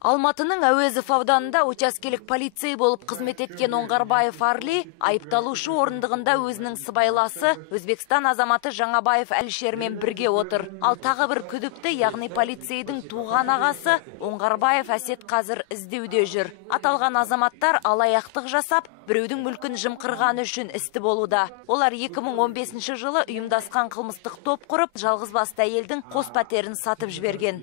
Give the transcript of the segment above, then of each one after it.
Алматының Әуезов ауданында учаскелік полицей болып қызмет еткен Оңғарбаев Арли айыпталушы орындығында өзінің сыбайласы Өзбекстан азаматы Жаңабаев Әлішермен бірге отыр. Ал тағы бір күдікті, яғни полицейдің туған ағасы Оңғарбаев Әсет қазір іздеуде жүр. Аталған азаматтар алаяқтық жасап, біреудің мүлкін жымқырғаны үшін істі болуда. Олар 2015 жылы ұйымдасқан қылмыстық топ құрып, жалғызбасты әйелдің қос пәтерін сатып жіберген.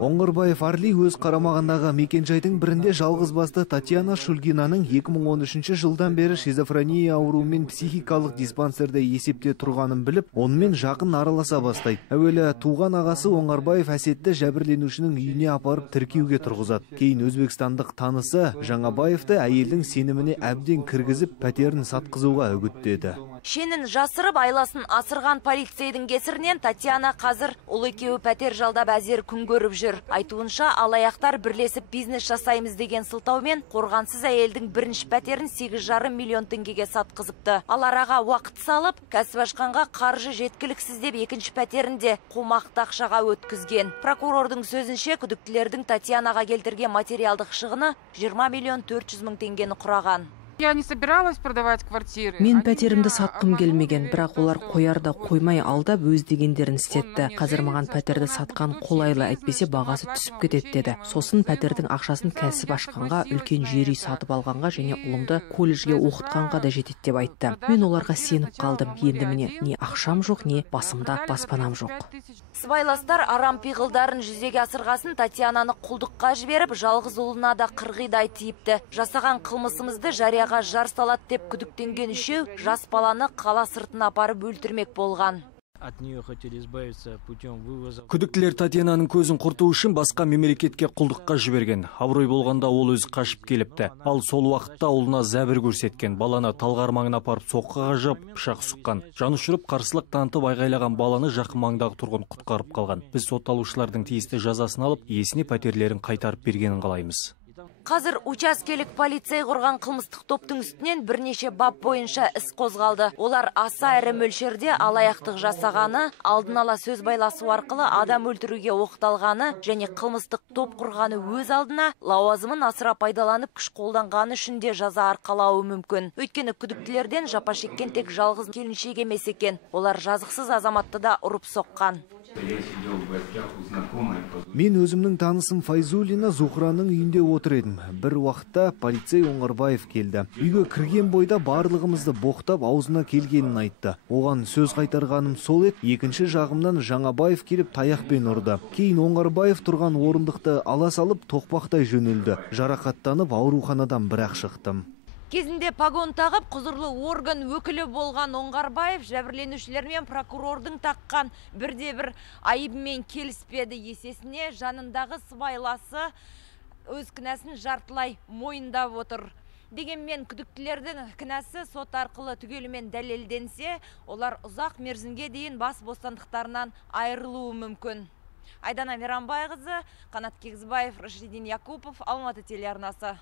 Оңғарбаев Арли өз қарамағындағы мекенжайдың бірінде жалғызбасты Татьяна Шульгинаның 2013 жылдан бері шизофрения ауруымен психикалық диспансерде есепте тұрғанын біліп, онымен жақын араласа бастайды. Әуелі туған ағасы Оңғарбаев Әсетті жәбірленушінің үйіне апарып тіркеуге тұрғызады. Кейін өзбекстандық танысы Жаңабаевты әйелдің сеніміне әбден кіргізіп, пәтерін сатқызуға үгіттеді. Шенін жасырып, айласын асырған полицейдің кесірінен Татьяна қазір ұл екеуі пәтер жалдап әзер күн көріп жүр. Айтуынша, алаяқтар бірлесіп бизнес жасаймыз деген сылтаумен қорғансыз әйелдің бірінші пәтерін 8,5 миллион теңгеге сатқызыпты. Ал араға уақыт салып, кәсіп ашқанға қаржы жеткіліксіз деп екінші пәтерінде қомақты ақшаға өткізген. Прокурордың сөзінше, күдіктілердің Татьянаға келтірген материалдық шығыны 20 миллион 400 мың теңгені құраған. Я не собиралась продавать квартиры. Мен пәтерімді сатқым келмеген, бірақ олар қоярда қоймай алдап өз дегендерін істетті. Қазір маған пәтерді сатқан қолайлы, әйтпесе бағасы түсіп кетеді деді. Сосын пәтердің ақшасын кәсіп ашқанға, үлкен жер үй сатып алғанға және ұлымды колледжге оқытқанға да жетеді деп айтты. Мен оларға сеніп қалдым. Енді міне не ақшам жоқ, не басымда баспанам жоқ. Сыбайластар арам пиғылдарын жүзеге асырғасын Татьянаны құлдыққа жіберіп, жалғыз ұлына да қырғидай тиіпті. Жасаған қылмысымызды жарияға жар салады деп күдіктенген үшеу жас баланы қала сыртына апарып өлтірмек болған. Күдіктілер Татьянаның көзін құрту үшін басқа мемлекетке құлдыққа жіберген. Абырой болғанда ол өзі қашып келіпті. Ал сол уақытта ұлына зәбір көрсеткен. Баланы талғар маңына апарып соққыға жығып, пышақ сұққан. Жанұшырып қарсылық танытып айғайлаған баланы жақын маңдағы тұрғын құтқарып қалған. Біз сотталушылардың тиісті жазасын алып, иесіне пәтерлерін қайтарып бергенін қалаймыз. Қазір учаскелік полицей құрған қылмыстық топтың үстінен бірнеше бап бойынша іс қозғалды. Олар аса ірі мөлшерде алаяқтық жасағаны, алдын ала сөз байласу арқылы адам өлтіруге оқталғаны және қылмыстық топ құрғаны өз алдына лауазымын асыра пайдаланып күш қолданғаны үшін де жаза арқалауы мүмкін. Өйткені күдіктілерден жапа шеккен тек жалғыз келіншек емес екен. Олар жазықсыз азаматты да ұрып соққан. Мен өзімнің танысым Файзулина Зухраның үйінде отыр едім. Бір уақытта полицей Оңғарбаев келді. Үйге кірген бойда барлығымызды боқтап аузына келгенін айтты. Оған сөз қайтарғаным сол еді. Екінші жағымнан Жаңабаев келіп таяқпен ұрды. Кейін Оңғарбаев тұрған орындықты ала салып тоқпақтай жөнелді. Жарақаттанып ауруханадан бір-ақ шықтым. Кезінде погон тағып, құзырлы орган өкілі болған Оңғарбаев жәбірленушілермен прокурордың таққан бірде-бір айыбымен келіспеді. Есесіне жанындағы сыбайласы өз кінәсін жартылай мойындап отыр. Дегенмен күдіктілердің кінәсі сот арқылы түгелімен дәлелденсе, олар ұзақ мерзімге дейін бас бостандықтарынан айырылуы мүмкін. Айдана Мейрамбайқызы, Қанат Кегізбаев, Рашидин Якупов, Алматы телеарнасы.